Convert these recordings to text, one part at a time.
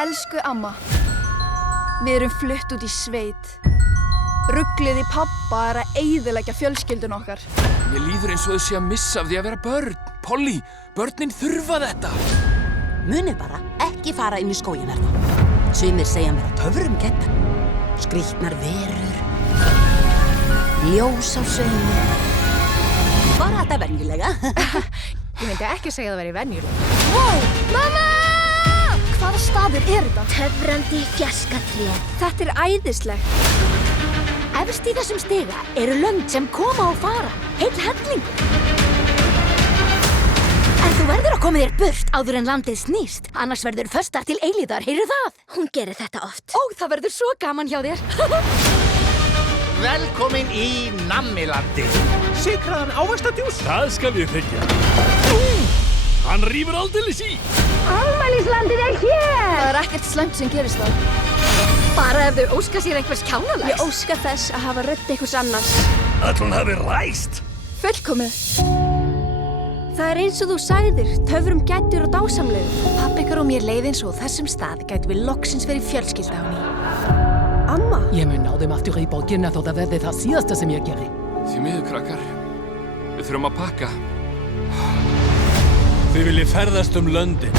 Elsku amma, við erum flutt út í sveit. Ruglið í pabba að eyðileggja fjölskyldun okkar. Mér líður eins og þau sé að missa af því að vera börn. Polly, börnin þurfa þetta. Munið bara, ekki fara inn í skóginn þarna. Sumir segja mér að töfrum geta. Skrýtnar verur, ljós á sveimi. Bara þetta venjulega. Ég myndi ekki segja það væri venjulega. Wow, mamma! Hvaða staður þetta? Töfrandi fjaskatré. Þetta æðislegt. Efst í þessum stiga eru lönd sem koma og fara. Heill hellingur. En þú verður að koma þér burt áður en landið snýst. Annars verður föstar til eilíðar, heyrðu það? Hún gerir þetta oft. Ó, það verður svo gaman hjá þér. Velkomin í Nammilandi. Sykraðan ávaxtadjús. Það skal ég þykja. Hann rífur aldeilis í. Afmælislandið er hér! Það er ekkert slæmt sem gerist það. Bara ef þau óska sér einhvers kjánalags. Ég óska þess að hafa rödd einhvers annars. Ætli hún hafi ræst. Fullkomið. Það er eins og þú sagðir, töfrum gætur og dásamlegur. Pabbi ykkur og mér leið eins og þessum stað gætu við loksins verið fjölskylda á ný. Amma? Ég mun ná þeim aftur í borgina þó það verði það síðasta sem ég geri. Því miður, krakkar. Við þurfum að pakka. Þið viljið ferðast löndin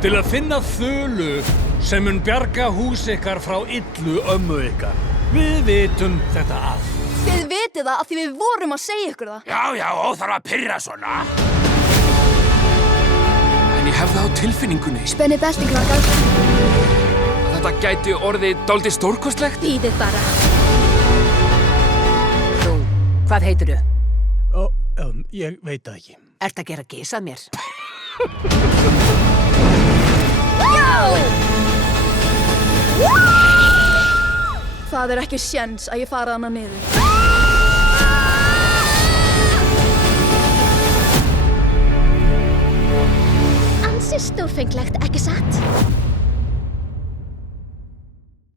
til að finna þulu sem mun bjarga hús ykkar frá illu ömmu ykkar. Við vitum þetta allt. Þið vitið það af því við vorum að segja ykkur það. Já, óþarf að pirra svona. En ég hef það á tilfinningunni. Spennið beltin, krakkar. Þetta gæti orðið dálítið stórkostlegt. Bíðið bara. Þú, hvað heitirðu? Ég veit það ekki. Ert að gera gys að mér? Það er ekki séns að ég fara hana niður. Ansi stórfenglegt, ekki satt?